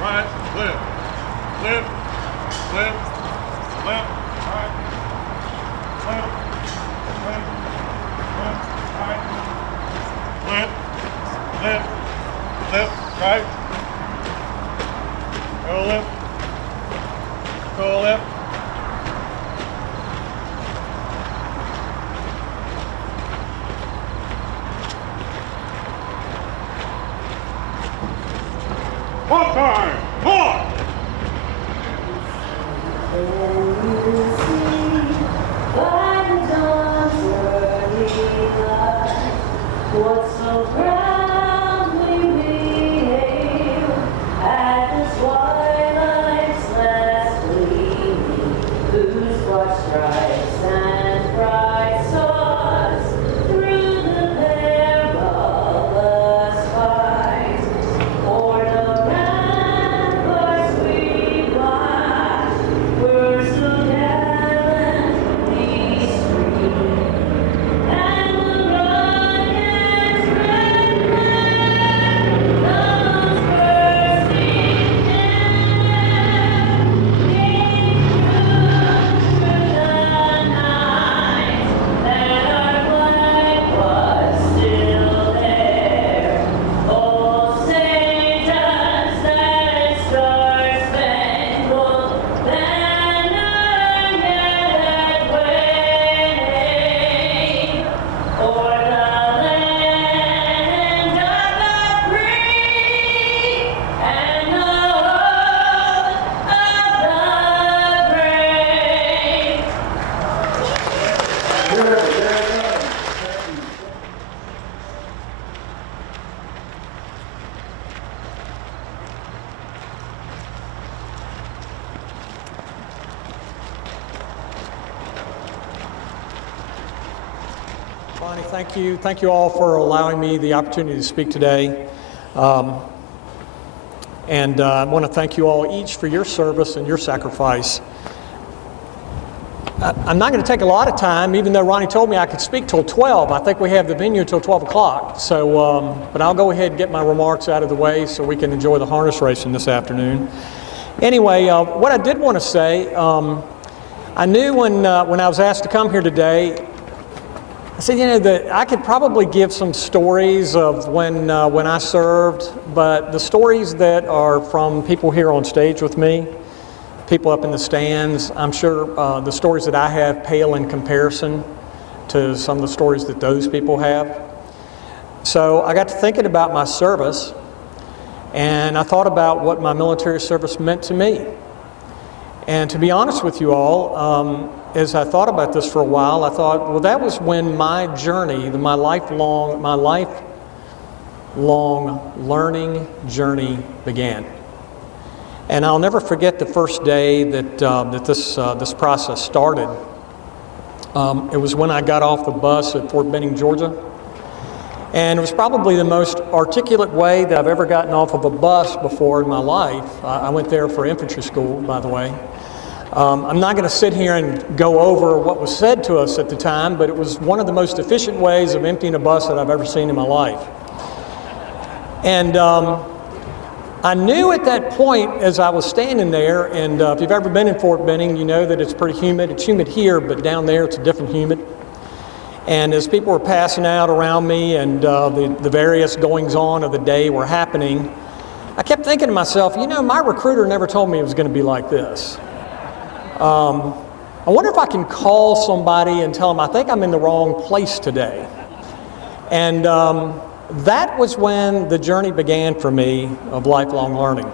right, left, left, left, left, right, left, left, left, right, left, left, left, right, go left, go left. One time, more! What's so proudly we hail at the twilight's last gleaming, whose broad stripes and bright stars through the perilous fight o'er the ramparts we watch, were so gallantly streaming, and the rocket's red flag comes bursting down, came through the night, that our flag was still there. Oh, Satan's that star-spangled banner yet waving o'er the land of the free and the home of the brave. Bonnie, thank you. Thank you all for allowing me the opportunity to speak today. And I want to thank you all each for your service and your sacrifice. I'm not going to take a lot of time, even though Ronnie told me I could speak till 12. I think we have the venue till 12 o'clock. So, but I'll go ahead and get my remarks out of the way so we can enjoy the harness racing this afternoon. Anyway, what I did want to say, I knew when I was asked to come here today, I said, you know, that I could probably give some stories of when I served, but the stories that are from people here on stage with me, people up in the stands, I'm sure the stories that I have pale in comparison to some of the stories that those people have. So I got to thinking about my service, and I thought about what my military service meant to me. And to be honest with you all, as I thought about this for a while, I thought, well, that was when my journey, my lifelong learning journey began. And I'll never forget the first day that this process started. It was when I got off the bus at Fort Benning, Georgia. And it was probably the most articulate way that I've ever gotten off of a bus before in my life. I went there for infantry school, by the way. I'm not going to sit here and go over what was said to us at the time, but it was one of the most efficient ways of emptying a bus that I've ever seen in my life. And I knew at that point as I was standing there, and if you've ever been in Fort Benning, you know that it's pretty humid. It's humid here, but down there it's a different humid. And as people were passing out around me and the various goings-on of the day were happening, I kept thinking to myself, you know, my recruiter never told me it was going to be like this. I wonder if I can call somebody and tell them I think I'm in the wrong place today. And that was when the journey began for me of lifelong learning.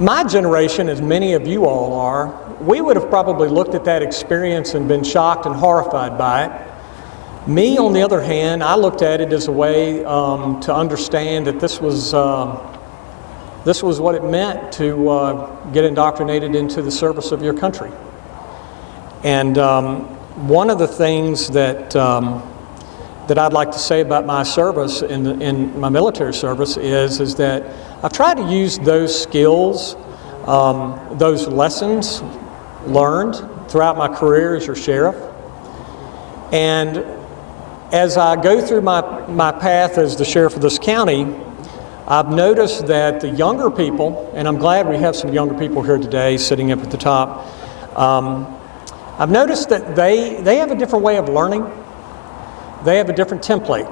My generation, as many of you all are, we would have probably looked at that experience and been shocked and horrified by it. Me, on the other hand, I looked at it as a way to understand that this was what it meant to get indoctrinated into the service of your country. And one of the things that I'd like to say about my service in my military service is that I've tried to use those skills, those lessons learned throughout my career as your sheriff. And as I go through my path as the sheriff of this county, I've noticed that the younger people, and I'm glad we have some younger people here today sitting up at the top, I've noticed that they have a different way of learning. They have a different template.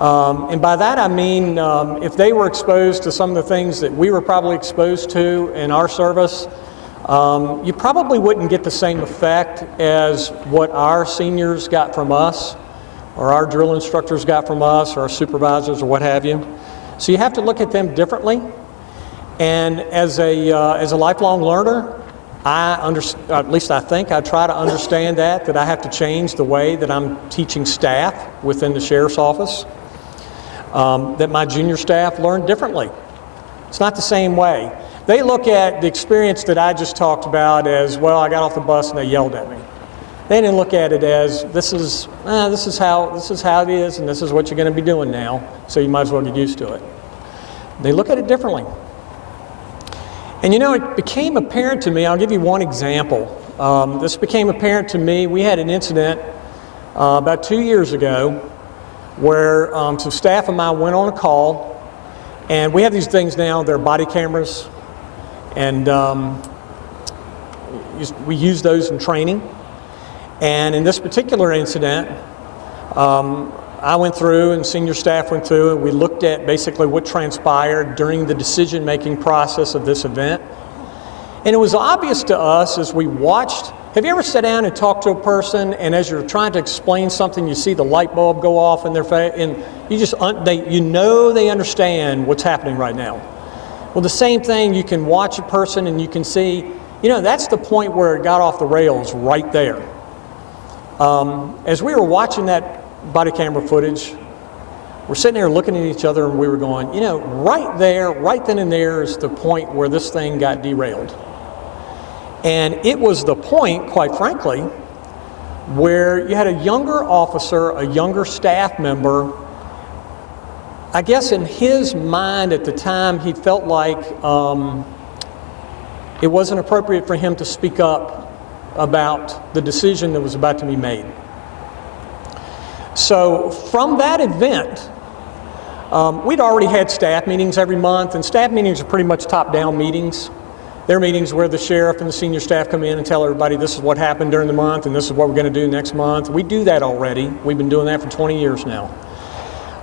And by that I mean if they were exposed to some of the things that we were probably exposed to in our service, you probably wouldn't get the same effect as what our seniors got from us, or our drill instructors got from us, or our supervisors, or what have you. So you have to look at them differently. And as a lifelong learner, at least I think I try to understand that I have to change the way that I'm teaching staff within the sheriff's office, that my junior staff learn differently. It's not the same way. They look at the experience that I just talked about as, well, I got off the bus and they yelled at me. They didn't look at it as, this is how it is, and this is what you're going to be doing now, so you might as well get used to it. They look at it differently. And you know, it became apparent to me, I'll give you one example. This became apparent to me. We had an incident about 2 years ago where some staff of mine went on a call, and we have these things now, they're body cameras, and we use those in training. And in this particular incident, I went through and senior staff went through and we looked at basically what transpired during the decision-making process of this event. And it was obvious to us as we watched. Have you ever sat down and talked to a person, and as you're trying to explain something, you see the light bulb go off in their face, and you know they understand what's happening right now? Well, the same thing, you can watch a person and you can see, you know, that's the point where it got off the rails right there. As we were watching that body camera footage, we're sitting there looking at each other and we were going, you know, right there, right then and there is the point where this thing got derailed. And it was the point, quite frankly, where you had a younger officer, a younger staff member. I guess in his mind at the time, he felt like it wasn't appropriate for him to speak up about the decision that was about to be made. So from that event, we'd already had staff meetings every month, and staff meetings are pretty much top-down meetings. They're meetings where the sheriff and the senior staff come in and tell everybody this is what happened during the month and this is what we're going to do next month. We do that already. We've been doing that for 20 years now.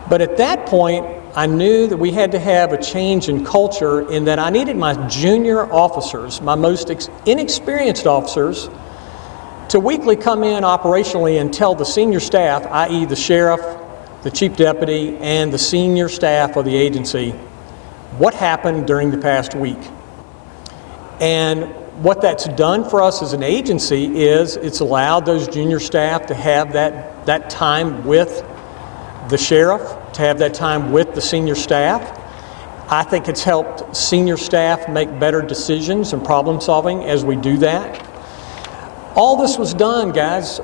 But at that point, I knew that we had to have a change in culture, in that I needed my junior officers, my most inexperienced officers, to weekly come in operationally and tell the senior staff, i.e. the sheriff, the chief deputy, and the senior staff of the agency, what happened during the past week. And what that's done for us as an agency is it's allowed those junior staff to have that time with the sheriff, to have that time with the senior staff. I think it's helped senior staff make better decisions and problem solving as we do that. All this was done, guys,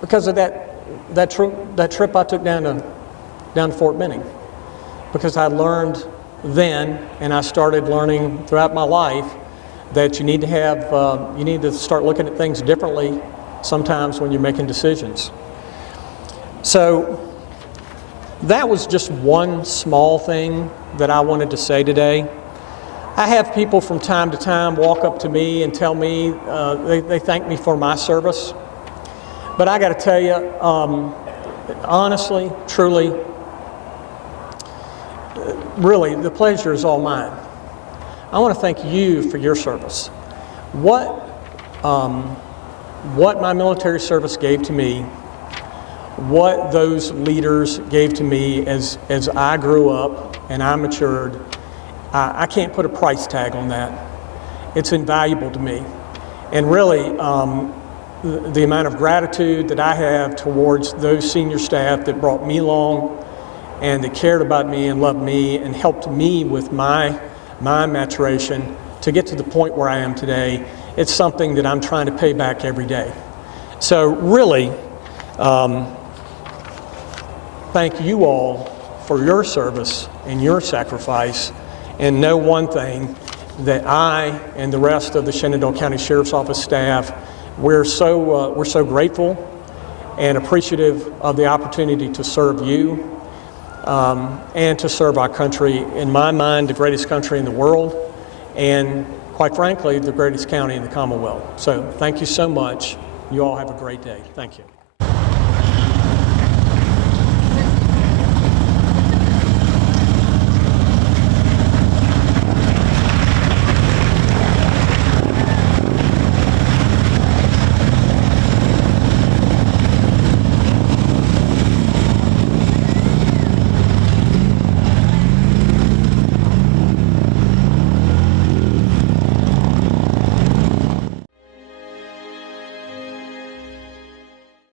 because of that trip I took down to Fort Benning. Because I learned then, and I started learning throughout my life, that you need to start looking at things differently sometimes when you're making decisions. So that was just one small thing that I wanted to say today. I have people from time to time walk up to me and tell me, they thank me for my service. But I got to tell you, honestly, truly, really, the pleasure is all mine. I want to thank you for your service. What my military service gave to me, what those leaders gave to me as I grew up and I matured, I can't put a price tag on that. It's invaluable to me. And really, the amount of gratitude that I have towards those senior staff that brought me along and that cared about me and loved me and helped me with my maturation to get to the point where I am today, it's something that I'm trying to pay back every day. So really, thank you all for your service and your sacrifice, and know one thing, that I and the rest of the Shenandoah County Sheriff's Office staff, we're so grateful and appreciative of the opportunity to serve you. and to serve our country, in my mind, the greatest country in the world, and quite frankly, the greatest county in the Commonwealth. So thank you so much. You all have a great day. Thank you.